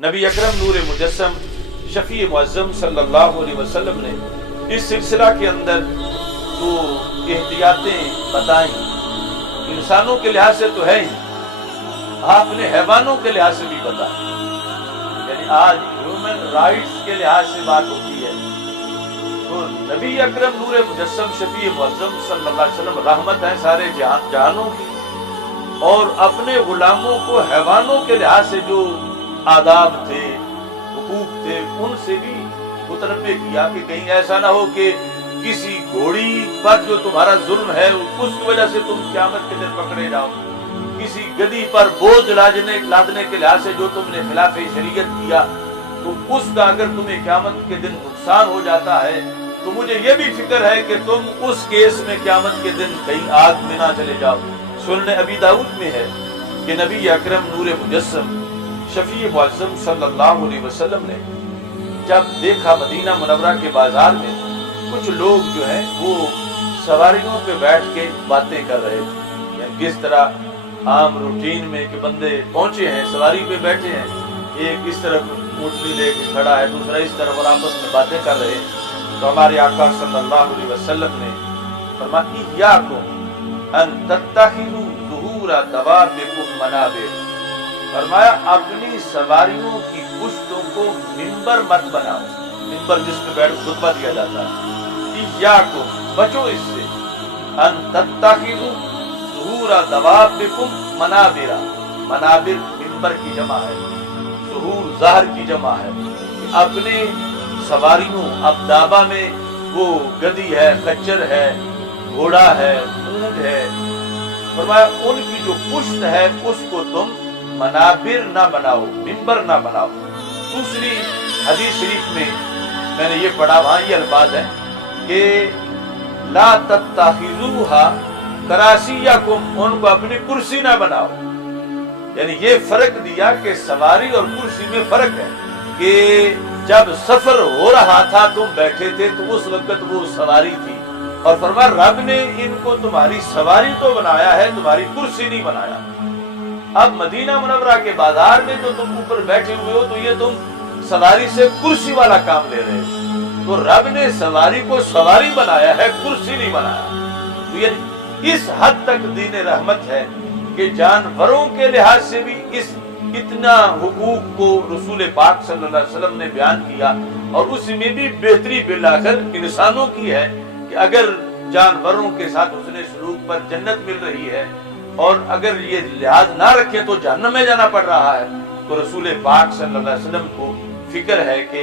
نبی اکرم نور مجسم شفیع معظم صلی اللہ علیہ وسلم نے اس سلسلہ کے اندر جو احتیاطیں بتائیں انسانوں کے لحاظ سے تو ہے ہی، آپ نے حیوانوں کے لحاظ سے بھی بتائیں۔ یعنی آج ہیومن رائٹس کے لحاظ سے بات ہوتی ہے تو نبی اکرم نور مجسم شفیع معظم صلی اللہ علیہ وسلم رحمت ہے سارے جہانوں کی، اور اپنے غلاموں کو حیوانوں کے لحاظ سے جو آداب تھے، حقوق تھے، ان سے بھی متنبہ کیا کہ کہیں ایسا نہ ہو کہ کسی گھوڑی پر جو تمہارا ظلم ہے اس کی وجہ سے تم قیامت کے دن پکڑے جاؤ، کسی گدی پر بوجھ لادنے کے لحاظ سے جو تم نے خلاف شریعت کیا تو اس کا اگر تمہیں قیامت کے دن نقصان ہو جاتا ہے تو مجھے یہ بھی فکر ہے کہ تم اس کیس میں قیامت کے دن کہیں آگ میں نہ چلے جاؤ۔ سنن ابی داؤد میں ہے کہ نبی اکرم نور مجسم شفیع معظم صلی اللہ علیہ وسلم نے جب دیکھا مدینہ منورہ کے بازار میں کچھ لوگ جو ہیں وہ سواریوں پہ بیٹھ کے باتیں کر رہے تھے، یعنی کس طرح عام روٹین میں کہ بندے پہنچے ہیں سواری پہ بیٹھے ہیں، ایک اس طرف اونٹنی لے کے کھڑا ہے دوسرا اس طرف، اور آپس میں باتیں کر رہے ہیں۔ تو ہمارے آقا صلی اللہ علیہ وسلم نے فرمایا ایاکم ان تتخذوا ظہور دوابکم منابر، فرمایا اپنی سواریوں کی پشتوں کو منبر مت بناؤ، منبر جس پہ بیٹھ خطبہ دیا جاتا ہے، ایاکم بچو اس سے، ان تتخذوا ظہور دوابکم منابر، منابر منبر کی جمع ہے، ظہور ظاہر کی جمع ہے، کہ اپنے سواریوں اب دابا میں وہ گدی ہے، خچر ہے، گھوڑا ہے، اونٹ ہے، فرمایا ان کی جو پشت ہے اس کو تم منابر نہ بناؤ، منبر نہ بناؤ۔ دوسری حدیث شریف میں نے یہ پڑھا، وہاں یہ الفاظ ہیں کہ لا تتخذوها کراسیکم، ان کو اپنی کرسی نہ بناؤ۔ یعنی یہ فرق دیا کہ سواری اور کرسی میں فرق ہے کہ جب سفر ہو رہا تھا تم بیٹھے تھے تو اس وقت وہ سواری تھی، اور فرمایا رب نے ان کو تمہاری سواری تو بنایا ہے، تمہاری کرسی نہیں بنایا۔ اب مدینہ منورہ کے بازار میں تو تم اوپر بیٹھے ہوئے ہو تو یہ تم سواری سے کرسی والا کام لے رہے ہو، تو رب نے سواری کو سواری بنایا ہے، کرسی نہیں بنایا۔ تو یہ اس حد تک دین رحمت ہے کہ جانوروں کے لحاظ سے بھی اس اتنا حقوق کو رسول پاک صلی اللہ علیہ وسلم نے بیان کیا، اور اس میں بھی بہتری بالآخر انسانوں کی ہے کہ اگر جانوروں کے ساتھ حسن سلوک پر جنت مل رہی ہے اور اگر یہ لحاظ نہ رکھیں تو جہنم میں جانا پڑ رہا ہے، تو رسول پاک صلی اللہ علیہ وسلم کو فکر ہے کہ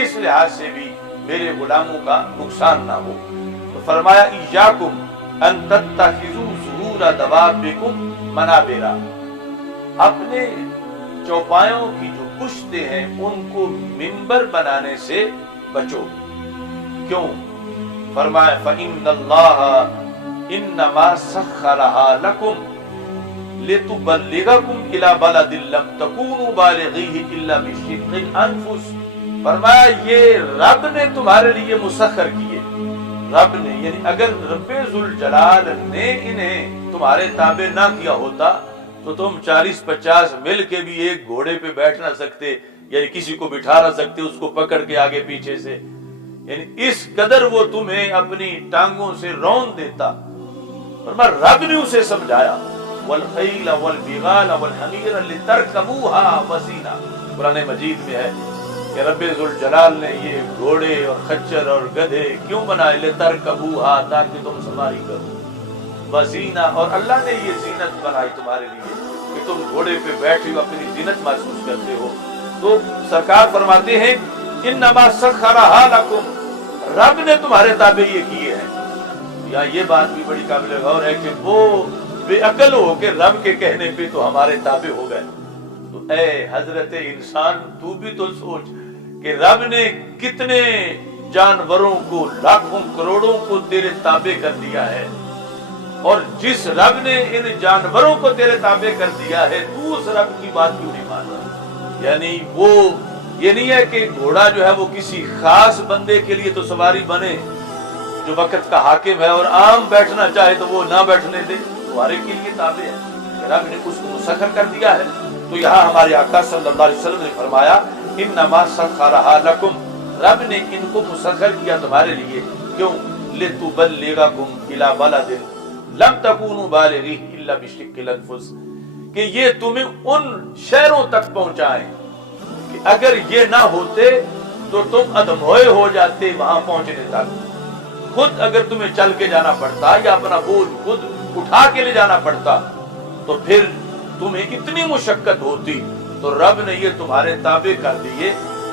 اس لحاظ سے بھی میرے غلاموں کا نقصان نہ ہو۔ تو فرمایا ایاکم ان تتخذوا ظہور دوابکم منابر، اپنے چوپایوں کی جو پشتیں ہیں ان کو منبر بنانے سے بچو۔ کیوں؟ فرمایا فإن اللہ انما سخرها لکم لتبلغکم الی بلد لم تکونوا بالغیہ الا بشق الانفس، فرمایا یہ رب نے تمہارے لیے مسخر کیے، رب نے، یعنی اگر رب ذوالجلال نے انہیں تمہارے تابع نہ کیا ہوتا تو تم 40-50 مل کے بھی ایک گھوڑے پہ بیٹھ نہ سکتے، یعنی کسی کو بٹھا نہ سکتے اس کو پکڑ کے آگے پیچھے سے، یعنی اس قدر وہ تمہیں اپنی ٹانگوں سے رون دیتا۔ فرمایا رب نے اسے سمجھایا، والخیل والبغال والحمیر لترکبوها وزینہ، قرآن مجید میں ہے کہ رب ذوالجلال نے یہ گھوڑے اور خچر اور گدھے کیوں بنائے؟ لترکبوها، تاکہ تم سواری کرو، وزینہ، اور اللہ نے یہ زینت بنائی تمہارے لیے کہ تم گھوڑے پہ بیٹھے ہو اپنی زینت محسوس کرتے ہو۔ تو سرکار فرماتے ہیں انما سخرها لکم، رب نے تمہارے تابع یہ کیے ہیں۔ یا یہ بات بھی بڑی قابل غور ہے کہ وہ بے عقل ہو کے رب کے کہنے پہ تو ہمارے تابع ہو گئے۔ تو اے حضرت انسان تو بھی تو سوچ کہ رب نے کتنے جانوروں کو، لاکھوں کروڑوں کو تیرے تابع کر دیا ہے، اور جس رب نے ان جانوروں کو تیرے تابع کر دیا ہے تو اس رب کی بات کیوں نہیں مان رہا؟ یعنی وہ یہ نہیں ہے کہ گھوڑا جو ہے وہ کسی خاص بندے کے لیے تو سواری بنے جو وقت کا حاکم ہے اور عام بیٹھنا چاہے تو وہ نہ بیٹھنے دے، تو ہر ایک کے لیے تابع ہے، رب نے اس کو مسخر کر دیا ہے۔ تو یہاں ہمارے آقا صلی اللہ علیہ وسلم نے فرمایا انما سخرھا لکم، رب نے ان کو مسخر کیا تمہارے لیے، کیوں؟ لتبلغکم الی بلد لم تکونوا بالغیہ الا بشق الانفس، کہ یہ تمہیں ان شہروں تک پہنچائیں کہ اگر یہ نہ ہوتے تو تم ادموئے ہو جاتے وہاں پہنچنے تک۔ خود اگر تمہیں چل کے جانا پڑتا یا اپنا بوجھ خود اٹھا کے لے جانا پڑتا تو پھر تمہیں اتنی مشقت ہوتی، تو رب نے یہ تمہارے تابع کر دیے۔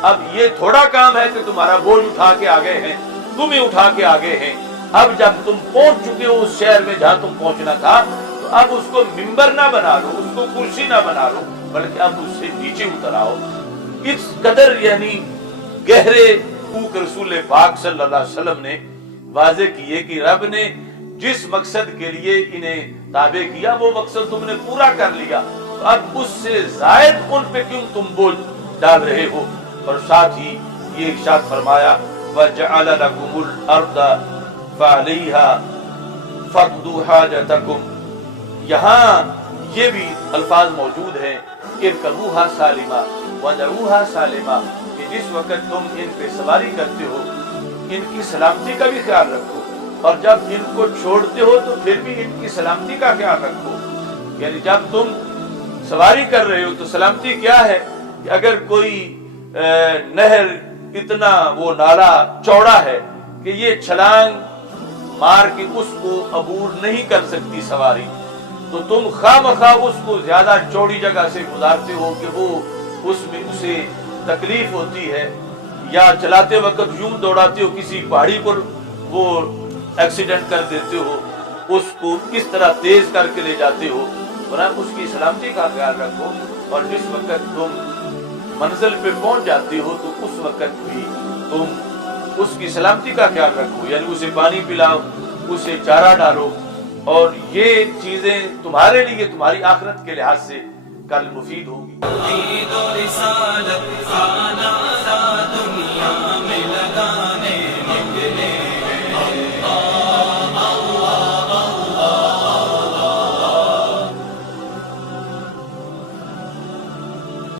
اب یہ تھوڑا کام ہے کہ تمہارا بوجھ اٹھا کے آگے ہیں، تم ہی اٹھا کے آگے ہیں۔ اب جب تم پہنچ چکے ہو اس شہر میں جہاں تم پہنچنا تھا، تو اب اس کو ممبر نہ بنا لو، اس کو کرسی نہ بنا لو، بلکہ اب اس سے نیچے اتر آؤ۔ اس قدر یعنی گہرے حقوق رسول پاک صلی اللہ علیہ وسلم نے واضح کیے کہ رب نے جس مقصد کے لیے انہیں تابع کیا وہ مقصد تم نے پورا کر لیا، تو اب اس سے زائد ان پہ کیوں تم بوجھ ڈال رہے ہو؟ اور ساتھ ہی یہ ارشاد فرمایا وَجَعَلَ لَكُمُ الْأَرْضَ فَعَلَيْهَا فَقْضُوا حَاجَتَكُمْ، یہاں یہ بھی الفاظ موجود ہیں ارْكَبُوهَا سَالِمًا وَدَعُوهَا سَالِمًا، کہ جس وقت تم ان پہ سواری کرتے ہو ان کی سلامتی کا بھی خیال رکھو، اور جب ان کو چھوڑتے ہو تو پھر بھی ان کی سلامتی کا خیال رکھو۔ یعنی جب تم سواری کر رہے ہو تو سلامتی کیا ہے کہ اگر کوئی نہر اتنا وہ نالا چوڑا ہے کہ یہ چھلانگ مار کے اس کو عبور نہیں کر سکتی سواری، تو تم خواہ مخواہ اس کو زیادہ چوڑی جگہ سے گزارتے ہو کہ وہ اس میں اسے تکلیف ہوتی ہے، یا چلاتے وقت یوں دوڑاتے ہو کسی پہاڑی پر وہ ایکسیڈنٹ کر دیتے ہو، اس کو کس طرح تیز کر کے لے جاتے ہو، ورنہ اس کی سلامتی کا خیال رکھو۔ اور جس وقت تم منزل پہ پہنچ جاتے ہو تو اس وقت بھی تم اس کی سلامتی کا خیال رکھو، یعنی اسے پانی پلاؤ، اسے چارہ ڈالو، اور یہ چیزیں تمہارے لیے تمہاری آخرت کے لحاظ سے کل مفید ہوگی۔